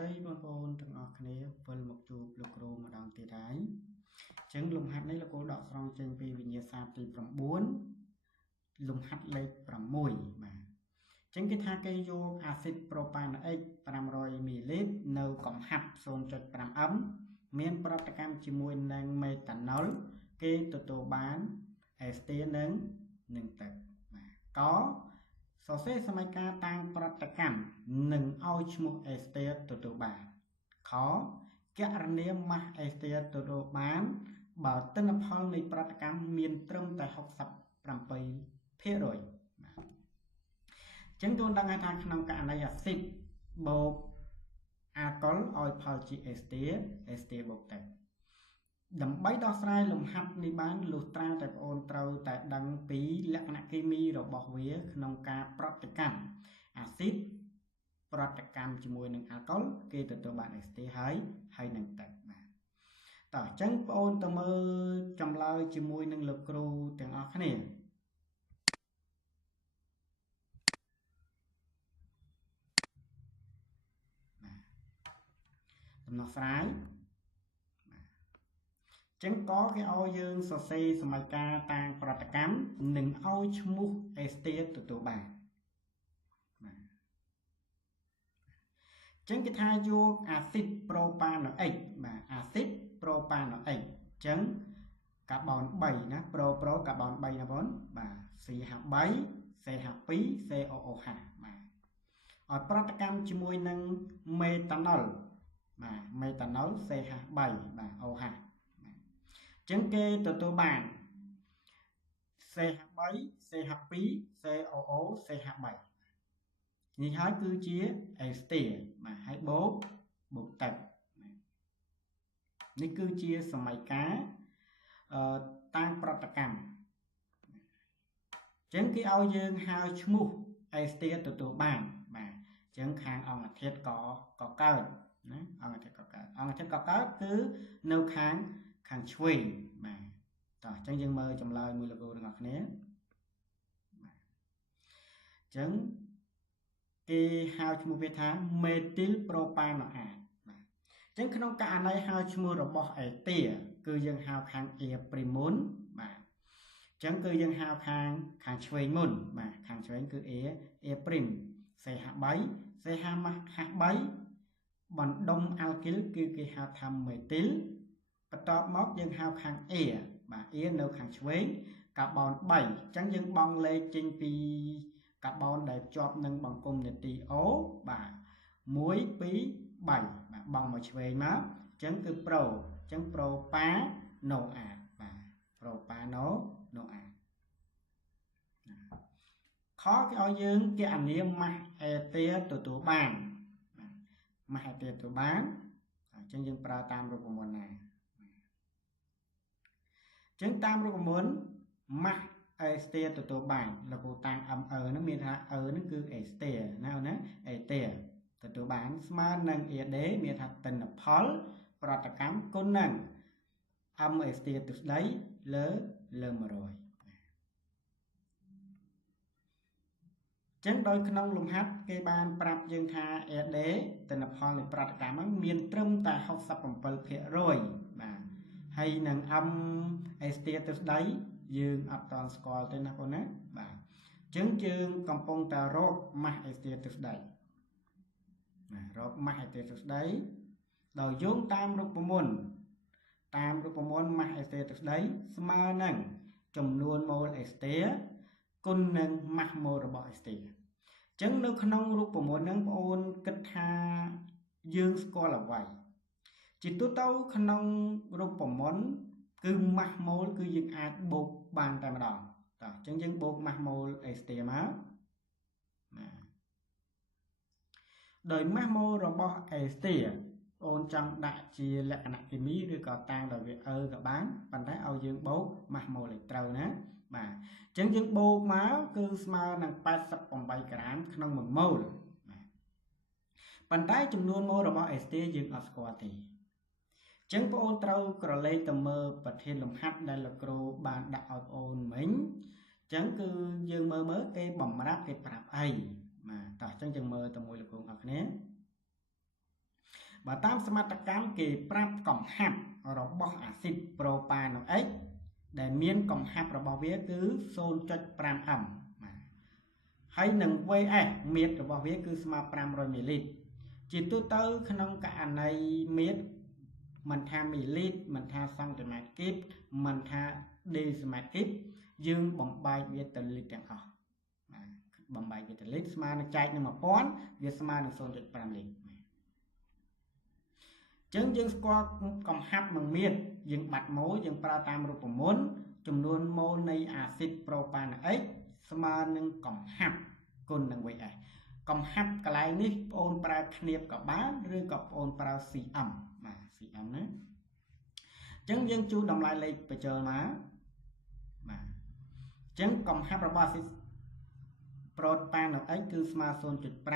ស្ដីបងប្អូនទាំងអស់គ្នាវិលមកជួបលោកគ្រូម្ដងទៀតហើយអញ្ចឹងលំហាត់នេះលោកគ្រូដកស្រង់ចេញពីវិញ្ញាសាទី9លំហាត់លេខ6បាទអញ្ចឹងគេថាគេយកអាស៊ីតប្រូប៉ាណូអិក500មីលីលីត្រនៅកម្រិត 0.5m មានប្រតិកម្មជាមួយនឹងមេតាណុលគេទទួលបានអេស្តេនឹងទឹកបាទកសរសេរសមីការតាំងប្រតិកម្មនឹងឲ្យឈ្មោះអេស្តេទទួលបានខកណនាម៉ាស់អេស្តេទទួលបានបើទិន្នផលនៃប្រតិកម្មមានត្រឹមតែ 67% បាទចឹងទូនដឹងថាក្នុងករណីអាស៊ីតបូកអាល់កុលឲ្យផលជាអេស្តេបូកទឹកដើម្បីដោះស្រាយលំហាត់នេះបានលុះត្រាតែបងអូនត្រូវតែដឹងពីលក្ខណៈគីមីរបស់វាក្នុងការប្រតិកម្មអាស៊ីតប្រតិកម្មជាមួយនឹងអាល់កុលគេទទួលបានអេស្តេហើយនឹងទឹកបាទតោះអញ្ចឹងបងអូនទៅមើលចម្លើយជាមួយនឹងលោកគ្រូទាំងអស់គ្នាដំណោះស្រាយចឹងក៏គេឲ្យយើងសរសេរសមីការតាំងប្រតិកម្មនឹងឲ្យឈ្មោះអេស្តេទទួលបានបាទចឹងគេថាយកអាស៊ីតប្រូប៉ាណូអិកបាទអាស៊ីតប្រូប៉ាណូអិកចឹងកាបូន3ណាប្រូកាបូន3ណាបងបាទ CH3 CH2 COOH បាទឲ្យប្រតិកម្មជាមួយនឹងមេតាណុលបាទមេតាណុល CH3 បាទ OHចឹងគេទទួលបាន CH3 CH2 COO CH3 នេះហើយគឺជាអេស្តេបាទហើយបូកទឹកនេះគឺជាសមីការតាំងប្រតិកម្មចឹងគេឲ្យយើងហៅឈ្មោះអេស្តេទទួលបានបាទចឹងខាងអង្គធាតុក៏កើតណាអង្គធាតុក៏កើតគឺនៅខាងឆ្វេងបាទតោះអញ្ចឹងយើងមើលចម្លើយមួយលោកគ្រូទាំងអស់គ្នាបាទអញ្ចឹងគេហៅឈ្មោះវាថាមេទីលប្រូប៉ាណូអាតបាទអញ្ចឹងក្នុងករណីហៅឈ្មោះរបស់អេតាគឺយើងហៅខាង A ព្រីមុនបាទអញ្ចឹងគឺយើងហៅខាងឆ្វេងមុនបាទខាងឆ្វេងគឺ A ព្រីម CH3 CH3 បណ្ដុំអាល់គីលគឺគេហៅថាមេទីលបន្ទាប់មកយើងហៅខាង A បាទ A នៅខាងឆ្វេងកាបូន3អញ្ចឹងយើងបង់លេខចេញពីកាបូនដែលជាប់នឹងបង្គំនេតិ O បាទ1 2 3បាទបង់មកឆ្វេងមកអញ្ចឹងគឺប្រូអញ្ចឹងប្រូប៉ាណូអាតបាទប្រូប៉ាណូអាតខគេឲ្យយើងគណនាម៉ាស់អេតាទទួលបានម៉ាស់អេតាទទួលបានអញ្ចឹងយើងប្រើតាមរូបមន្តណាចឹងតាមរូបមន្តម៉ាស់អេស្តេទទួលបានលោកគ្រូតាំង ME ហ្នឹងមានថា E ហ្នឹងគឺអេស្តេណាអេតាទទួលបានស្មើនឹង AD មានថាទិន្នផលប្រតិកម្មគុណនឹង M អេស្តេទិសដីលើ100ចឹងដោយក្នុងលំហាត់គេបានប្រាប់យើងថា AD ទិន្នផលនៃប្រតិកម្មហ្នឹងមានត្រឹមតែ 67% បាទហើយនឹង M អេស្តេទិសដីយើងអត់ទាន់ស្គាល់ទេណាបងណាបាទអញ្ចឹងយើងកំពុងតែរកម៉ាស់អេស្តេទិសដីណារកម៉ាស់អេស្តេទិសដីដោយយោងតាមរូបមន្តម៉ាស់អេស្តេទិសដីស្មើនឹងចំនួនម៉ូលអេស្តេគុណនឹងម៉ាស់ម៉ូលរបស់អេស្តេអញ្ចឹងនៅក្នុងរូបមន្តហ្នឹងបងអូនគិតថាយើងស្គាល់អ្វីជាទូទៅក្នុងរូបមន្តគឺម៉ាស់ម៉ូលគឺយើងអាចបូកបានតែម្ដងតោះអញ្ចឹងយើងបូកម៉ាស់ម៉ូលអេស្តេមកណាដោយម៉ាស់ម៉ូលរបស់អេស្តេអូនចង់ដាក់ជាលក្ខណៈគីមីឬក៏តាំងដោយវាក៏បានប៉ុន្តែឲ្យយើងបូកម៉ាស់ម៉ូលឲ្យត្រូវណាបាទអញ្ចឹងយើងបូកមកគឺស្មើនឹង88ក្រាមក្នុង1ម៉ូលបាទប៉ុន្តែចំនួនម៉ូលរបស់អេស្តេយើងអត់ស្គាល់ទេចឹងបងអូនត្រូវក្រឡេកទៅមើលប្រធានលំហាត់ដែលលោកគ្រូបានដាក់ឲ្យបងអូនមិញចឹងគឺយើងមើលគេបំរាប់គេប្រាប់អីបាទតោះចឹងយើងមើលទៅមួយលោកគ្រូអរគ្នា បើតាមសមត្ថកម្មគេប្រាប់កំហាប់របស់អាស៊ីតប្រូប៉ាណូអិចដែលមានកំហាប់របស់វាគឺ 0.5m បាទហើយនឹង VS មាត្ររបស់វាគឺស្មើ500មីលីលីត្រជាទូទៅក្នុងករណីមាត្រមិនថាមីលីលីត្រមិនថាសង់ទីម៉ែត្រគីបមិនថាដេស៊ីម៉ែត្រគីបយើងបំបែកវាទៅលីត្រទាំងអស់បាទបំបែកវាទៅលីត្រស្មើនឹងចែកនឹង1000វាស្មើនឹង 0.5 លីត្រចឹងយើងស្គាល់កំហាប់នឹងមាត្រយើងបាត់ម៉ូយើងប្រើតាមរូបមន្តចំនួនម៉ូនៃអាស៊ីតប្រូប៉ាណូអិកស្មើនឹងកំហាប់គុណនឹង VS កំហាប់កន្លែងនេះបងអូនប្រើឃ្នាបក៏បានឬក៏បងអូនប្រើ cm បាទ cm ណាចឹងយើងជួសតម្លៃលេខបញ្ចូលមកបាទចឹងកំហាប់របស់អាស៊ីតប្រូប៉ាណូអិកគឺស្មើ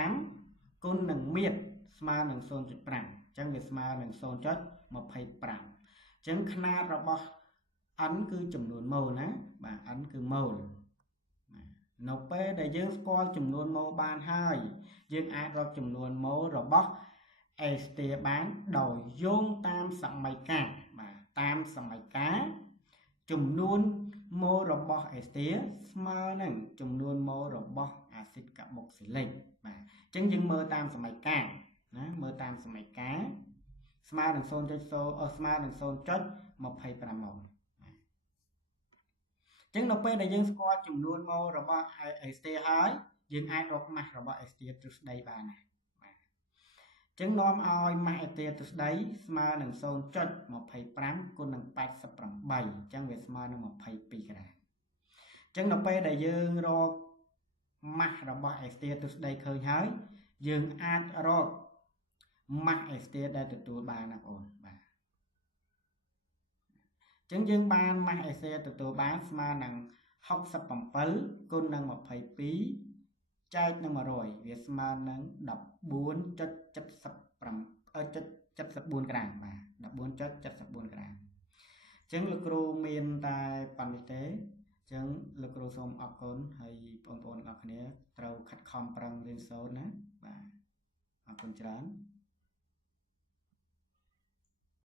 0.5 គុណនឹងមាត្រស្មើនឹង 0.5 ចឹងវាស្មើនឹង 0.25 ចឹងຂະຫນາດរបស់ n គឺចំនួនម៉ូលណាបាទ n គឺម៉ូលនៅពេលដែលយើងស្គាល់ចំនួនម៉ូលបានហើយយើងអាចរកចំនួនម៉ូលរបស់ ST បានដោយយោងតាមសម័យកាលបាទតាមសម័យកាលចំនួនម៉ូលរបស់ ST ស្មើនឹងចំនួនម៉ូលរបស់អាស៊ីតកាបុកស៊ីលិកបាទអញ្ចឹងយើងមើលតាមសម័យកាលណាមើលតាមសម័យកាលស្មើនឹង 0.0 ស្មើនឹង 0.25 ម៉ូលចឹងនៅពេលដែលយើងស្គាល់ចំនួនម៉ូលរបស់ ST ហើយយើងអាចរកម៉ាស់របស់ ST ទ្រឹស្ដីបានណាបាទចឹងនាំឲ្យម៉ាស់ ST ទ្រឹស្ដីស្មើនឹង 0.25 គុណនឹង88ចឹងវាស្មើនឹង22ក្រាមចឹងនៅពេលដែលយើងរកម៉ាស់របស់ ST ទ្រឹស្ដីឃើញហើយយើងអាចរកម៉ាស់ ST ដែលទទួលបានណាបងប្អូនបាទចឹងយើងបានម៉ាស់ ST ទទួលបានស្មើនឹង67គុណនឹង22ចែកនឹង100វាស្មើនឹង 14.74 ក្រាមបាទ 14.74 ក្រាមចឹងលោកគ្រូមានតែប៉ុណ្្នេះទេចឹងលោកគ្រូសូមអរគុណហើយបងប្អូនទាំងអស់គ្នាត្រូវខិតខំប្រឹងរៀនសូត្រណាបាទអរគុណច្រើន